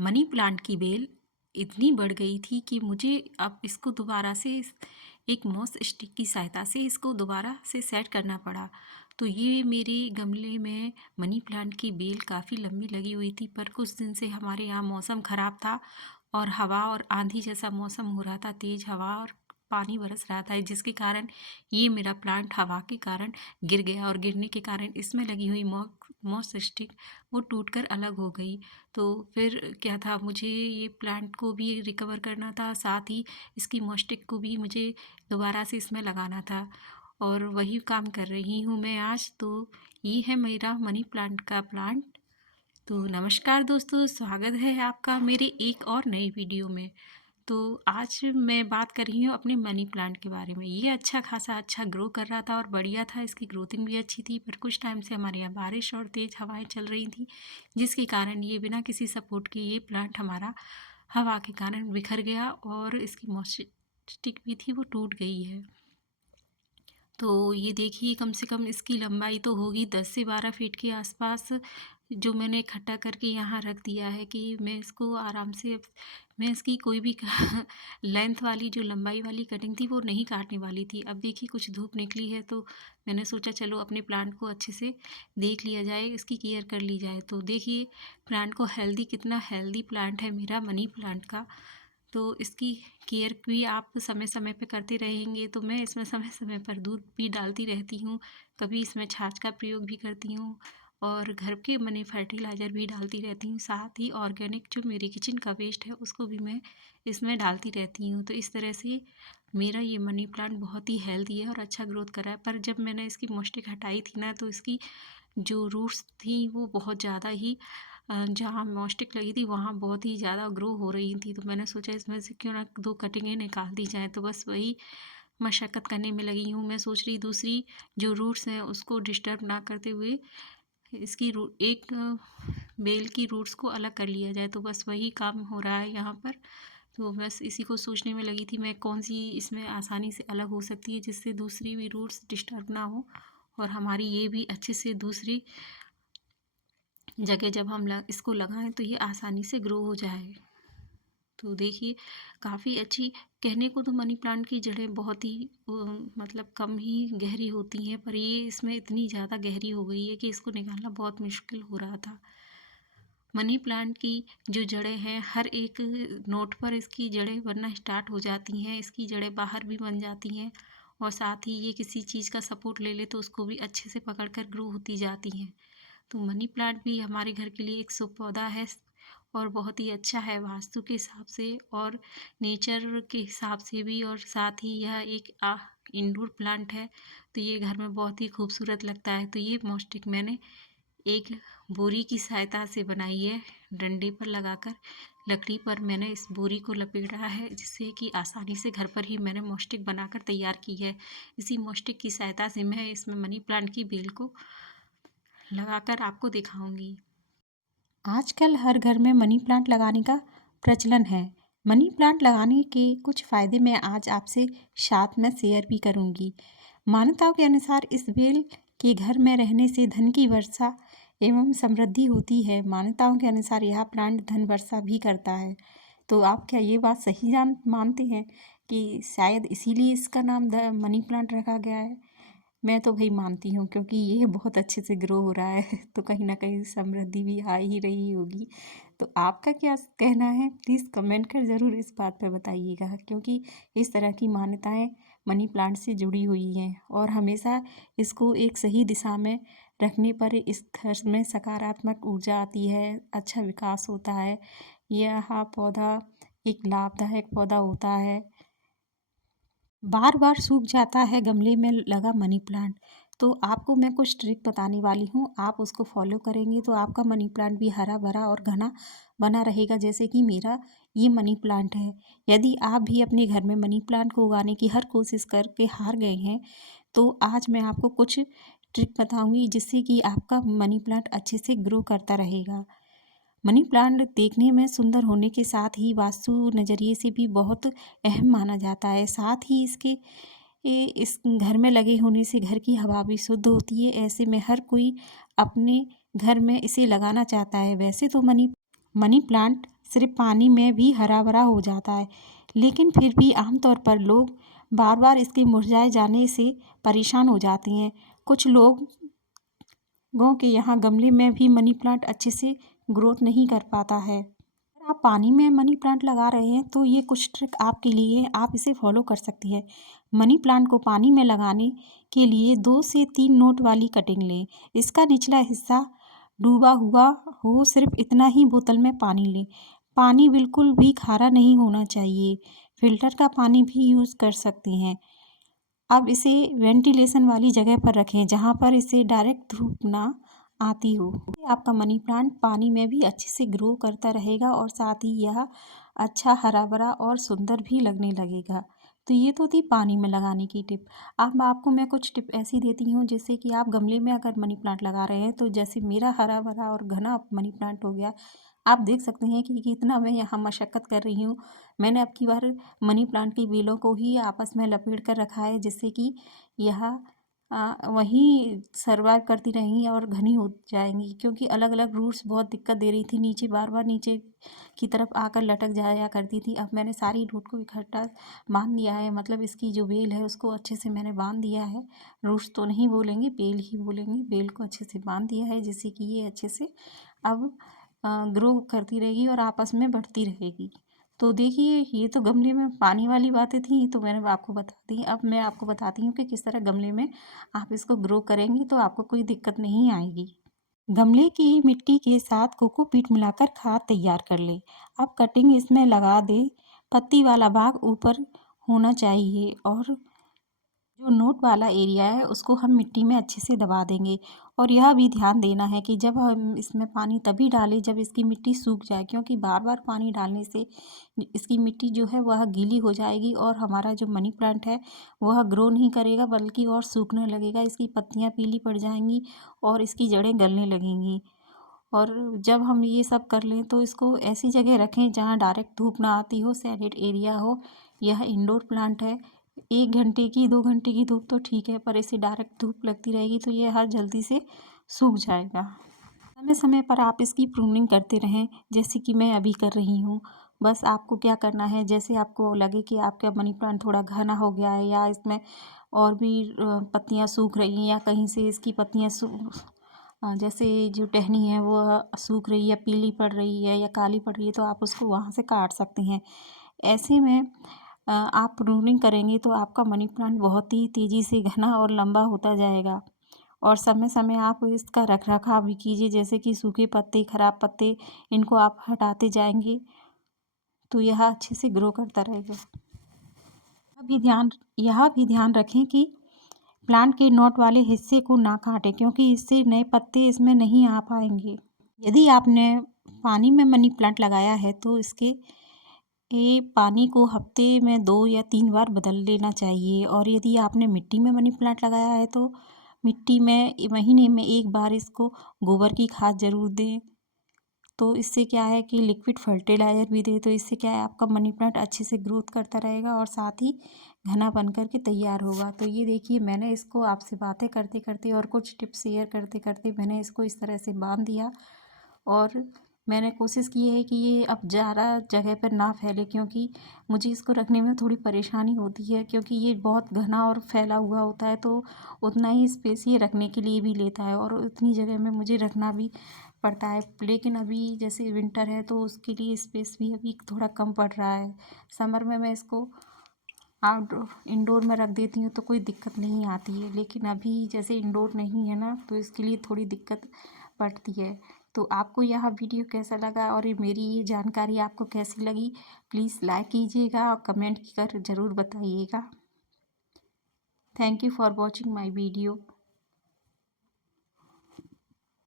Money plant की bell इतनी बढ़ गई थी कि मुझे अब इसको दोबारा से एक मॉस स्टिक की सहायता से इसको दोबारा से सेट करना पड़ा। तो ये मेरे गमले में मनी प्लांट की बेल काफ़ी लंबी लगी हुई थी, पर कुछ दिन से हमारे यहाँ मौसम ख़राब था और हवा और आंधी जैसा मौसम हो रहा था, तेज़ हवा और पानी बरस रहा था, जिसके कारण ये मेरा प्लांट हवा के कारण गिर गया और गिरने के कारण इसमें लगी हुई मॉस स्टिक वो टूटकर अलग हो गई। तो फिर क्या था, मुझे ये प्लांट को भी रिकवर करना था, साथ ही इसकी मॉस्टिक को भी मुझे दोबारा से इसमें लगाना था और वही काम कर रही हूँ मैं आज। तो ये है मेरा मनी प्लांट का प्लांट। तो नमस्कार दोस्तों, स्वागत है आपका मेरे एक और नई वीडियो में। तो आज मैं बात कर रही हूँ अपने मनी प्लांट के बारे में। ये अच्छा खासा अच्छा ग्रो कर रहा था और बढ़िया था, इसकी ग्रोथिंग भी अच्छी थी, पर कुछ टाइम से हमारे यहाँ बारिश और तेज़ हवाएं चल रही थी, जिसके कारण ये बिना किसी सपोर्ट के ये प्लांट हमारा हवा के कारण बिखर गया और इसकी मॉस्टिक भी थी वो टूट गई है। तो ये देखिए, कम से कम इसकी लंबाई तो होगी 10 से 12 फीट के आसपास, जो मैंने इकट्ठा करके यहाँ रख दिया है कि मैं इसको आराम से मैं इसकी कोई भी लेंथ वाली जो लंबाई वाली कटिंग थी वो नहीं काटने वाली थी। अब देखिए कुछ धूप निकली है तो मैंने सोचा चलो अपने प्लांट को अच्छे से देख लिया जाए, इसकी केयर कर ली जाए। तो देखिए प्लांट को कितना हेल्दी प्लांट है मेरा मनी प्लांट का। तो इसकी केयर भी आप समय समय पे करते रहेंगे। तो मैं इसमें समय समय पर दूध भी डालती रहती हूँ, कभी इसमें छाछ का प्रयोग भी करती हूँ और घर के बने फर्टिलाइज़र भी डालती रहती हूँ। साथ ही ऑर्गेनिक जो मेरे किचन का वेस्ट है उसको भी मैं इसमें डालती रहती हूँ। तो इस तरह से मेरा ये मनी प्लांट बहुत ही हेल्दी है और अच्छा ग्रोथ कर रहा है। पर जब मैंने इसकी मोस्टिक हटाई थी ना, तो इसकी जो रूट्स थी वो बहुत ज़्यादा ही जहाँ मॉस्टिक लगी थी वहाँ बहुत ही ज़्यादा ग्रो हो रही थी। तो मैंने सोचा इसमें से क्यों ना 2 कटिंगें निकाल दी जाएँ। तो बस वही मशक्क़त करने में लगी हूँ। मैं सोच रही दूसरी जो रूट्स हैं उसको डिस्टर्ब ना करते हुए इसकी बेल की रूट्स को अलग कर लिया जाए। तो बस वही काम हो रहा है यहाँ पर। तो बस इसी को सोचने में लगी थी मैं, कौन-सी इसमें आसानी से अलग हो सकती है जिससे दूसरी भी रूट्स डिस्टर्ब ना हो और हमारी ये भी अच्छे से दूसरी जगह जब हम इसको लगाएं तो ये आसानी से ग्रो हो जाए। तो देखिए काफ़ी अच्छी, कहने को तो मनी प्लांट की जड़ें बहुत ही मतलब कम ही गहरी होती हैं, पर ये इसमें इतनी ज़्यादा गहरी हो गई है कि इसको निकालना बहुत मुश्किल हो रहा था। मनी प्लांट की जो जड़ें हैं, हर एक नोट पर इसकी जड़ें बनना स्टार्ट हो जाती हैं, इसकी जड़ें बाहर भी बन जाती हैं और साथ ही ये किसी चीज़ का सपोर्ट ले ले तो उसको भी अच्छे से पकड़ कर ग्रो होती जाती हैं। तो मनी प्लांट भी हमारे घर के लिए एक शुभ पौधा है और बहुत ही अच्छा है वास्तु के हिसाब से और नेचर के हिसाब से भी, और साथ ही यह एक इंडोर प्लांट है तो ये घर में बहुत ही खूबसूरत लगता है। तो ये मॉस्टिक मैंने एक बोरी की सहायता से बनाई है, डंडे पर लगाकर लकड़ी पर मैंने इस बोरी को लपेटा है, जिससे कि आसानी से घर पर ही मैंने मॉस्टिक बनाकर तैयार की है। इसी मॉस्टिक की सहायता से मैं इसमें मनी प्लांट की बेल को लगाकर आपको दिखाऊंगी। आजकल हर घर में मनी प्लांट लगाने का प्रचलन है। मनी प्लांट लगाने के कुछ फ़ायदे मैं आज आपसे साथ में शेयर भी करूंगी। मान्यताओं के अनुसार इस बेल के घर में रहने से धन की वर्षा एवं समृद्धि होती है। मान्यताओं के अनुसार यह प्लांट धन वर्षा भी करता है। तो आप क्या ये बात सही मानते हैं कि शायद इसीलिए इसका नाम द मनी प्लांट रखा गया है? मैं तो भाई मानती हूँ, क्योंकि ये बहुत अच्छे से ग्रो हो रहा है तो कहीं ना कहीं समृद्धि भी आ ही रही होगी। तो आपका क्या कहना है, प्लीज़ कमेंट कर ज़रूर इस बात पे बताइएगा, क्योंकि इस तरह की मान्यताएं मनी प्लांट से जुड़ी हुई हैं और हमेशा इसको एक सही दिशा में रखने पर इस घर में सकारात्मक ऊर्जा आती है, अच्छा विकास होता है। यह पौधा एक लाभदायक पौधा होता है। बार बार सूख जाता है गमले में लगा मनी प्लांट। तो आपको मैं कुछ ट्रिक बताने वाली हूँ, आप उसको फॉलो करेंगे तो आपका मनी प्लांट भी हरा भरा और घना बना रहेगा, जैसे कि मेरा ये मनी प्लांट है। यदि आप भी अपने घर में मनी प्लांट को उगाने की हर कोशिश करके हार गए हैं, तो आज मैं आपको कुछ ट्रिक बताऊंगी जिससे कि आपका मनी प्लांट अच्छे से ग्रो करता रहेगा। मनी प्लांट देखने में सुंदर होने के साथ ही वास्तु नज़रिए से भी बहुत अहम माना जाता है। साथ ही इस घर में लगे होने से घर की हवा भी शुद्ध होती है। ऐसे में हर कोई अपने घर में इसे लगाना चाहता है। वैसे तो मनी मनी प्लांट सिर्फ पानी में भी हरा भरा हो जाता है, लेकिन फिर भी आमतौर पर लोग बार बार इसके मुरझाए जाने से परेशान हो जाते हैं। कुछ लोगों के यहाँ गमले में भी मनी प्लांट अच्छे से ग्रोथ नहीं कर पाता है। अगर आप पानी में मनी प्लांट लगा रहे हैं तो ये कुछ ट्रिक आपके लिए आप इसे फॉलो कर सकती हैं। मनी प्लांट को पानी में लगाने के लिए 2 से 3 नोट वाली कटिंग लें। इसका निचला हिस्सा डूबा हुआ हो, सिर्फ इतना ही बोतल में पानी लें। पानी बिल्कुल भी खारा नहीं होना चाहिए। फिल्टर का पानी भी यूज़ कर सकते हैं। अब इसे वेंटिलेशन वाली जगह पर रखें जहाँ पर इसे डायरेक्ट धूप ना आती हो। आपका मनी प्लांट पानी में भी अच्छे से ग्रो करता रहेगा और साथ ही यह अच्छा हरा भरा और सुंदर भी लगने लगेगा। तो ये तो थी पानी में लगाने की टिप। अब आपको मैं कुछ टिप ऐसी देती हूँ जिससे कि आप गमले में अगर मनी प्लांट लगा रहे हैं तो जैसे मेरा हरा भरा और घना मनी प्लांट हो गया। आप देख सकते हैं कि कितना मैं यहाँ मशक्क़त कर रही हूँ। मैंने अब की बार मनी प्लांट की बेलों को ही आपस में लपेट कर रखा है जिससे कि यह वहीं सर्वाइव करती रहेंगी और घनी हो जाएंगी, क्योंकि अलग अलग रूट्स बहुत दिक्कत दे रही थी, नीचे बार बार नीचे की तरफ आकर लटक जाया करती थी। अब मैंने सारी रूट को इकट्ठा बांध दिया है, मतलब इसकी जो बेल है उसको अच्छे से मैंने बांध दिया है। रूट्स तो नहीं बोलेंगे, बेल ही बोलेंगे। बेल को अच्छे से बांध दिया है जिससे कि ये अच्छे से अब ग्रो करती रहेगी और आपस में बढ़ती रहेगी। तो देखिए, ये तो गमले में पानी वाली बातें थी, तो मैंने आपको बता दी। अब मैं आपको बताती हूँ कि किस तरह गमले में आप इसको ग्रो करेंगी तो आपको कोई दिक्कत नहीं आएगी। गमले की मिट्टी के साथ कोकोपीट मिलाकर खाद तैयार कर लें। अब कटिंग इसमें लगा दें। पत्ती वाला भाग ऊपर होना चाहिए और जो नोट वाला एरिया है उसको हम मिट्टी में अच्छे से दबा देंगे। और यह भी ध्यान देना है कि जब हम इसमें पानी तभी डालें जब इसकी मिट्टी सूख जाए, क्योंकि बार बार पानी डालने से इसकी मिट्टी जो है वह गीली हो जाएगी और हमारा जो मनी प्लांट है वह ग्रो नहीं करेगा बल्कि और सूखने लगेगा। इसकी पत्तियाँ पीली पड़ जाएंगी और इसकी जड़ें गलने लगेंगी। और जब हम ये सब कर लें तो इसको ऐसी जगह रखें जहाँ डायरेक्ट धूप ना आती हो, शेडेड एरिया हो। यह इंडोर प्लांट है। 1 घंटे की 2 घंटे की धूप तो ठीक है, पर इसे डायरेक्ट धूप लगती रहेगी तो ये हर जल्दी से सूख जाएगा। समय समय पर आप इसकी प्रूनिंग करते रहें जैसे कि मैं अभी कर रही हूँ। बस आपको क्या करना है, जैसे आपको लगे कि आपका मनी प्लांट थोड़ा घना हो गया है या इसमें और भी पत्तियाँ सूख रही हैं या कहीं से इसकी पत्तियाँ जैसे जो टहनी है वो सूख रही है, पीली पड़ रही है या काली पड़ रही है, तो आप उसको वहाँ से काट सकते हैं। ऐसे में आप प्रूनिंग करेंगे तो आपका मनी प्लांट बहुत ही तेज़ी से घना और लंबा होता जाएगा। और समय समय आप इसका रख रखाव भी कीजिए, जैसे कि सूखे पत्ते, खराब पत्ते, इनको आप हटाते जाएंगे तो यह अच्छे से ग्रो करता रहेगा। यह भी ध्यान रखें कि प्लांट के नोट वाले हिस्से को ना काटें, क्योंकि इससे नए पत्ते इसमें नहीं आ पाएंगे। यदि आपने पानी में मनी प्लांट लगाया है तो इसके पानी को हफ्ते में 2 या 3 बार बदल लेना चाहिए। और यदि आपने मिट्टी में मनी प्लांट लगाया है तो मिट्टी में महीने में 1 बार इसको गोबर की खाद ज़रूर दें। तो इससे क्या है कि लिक्विड फर्टिलाइज़र भी दें, तो इससे क्या है आपका मनी प्लांट अच्छे से ग्रोथ करता रहेगा और साथ ही घना बन कर के तैयार होगा। तो ये देखिए, मैंने इसको आपसे बातें करते करते और कुछ टिप्स शेयर करते करते मैंने इसको इस तरह से बांध दिया। और मैंने कोशिश की है कि ये अब ज़्यादा जगह पर ना फैले, क्योंकि मुझे इसको रखने में थोड़ी परेशानी होती है, क्योंकि ये बहुत घना और फैला हुआ होता है तो उतना ही स्पेस ये रखने के लिए भी लेता है और उतनी जगह में मुझे रखना भी पड़ता है। लेकिन अभी जैसे विंटर है तो उसके लिए स्पेस भी अभी थोड़ा कम पड़ रहा है। समर में मैं इसको आउटडोर इंडोर में रख देती हूँ तो कोई दिक्कत नहीं आती है, लेकिन अभी जैसे इंडोर नहीं है ना तो इसके लिए थोड़ी दिक्कत पड़ती है। तो आपको यह वीडियो कैसा लगा और ये मेरी ये जानकारी आपको कैसी लगी, प्लीज़ लाइक कीजिएगा और कमेंट कर ज़रूर बताइएगा। Thank you for watching my video.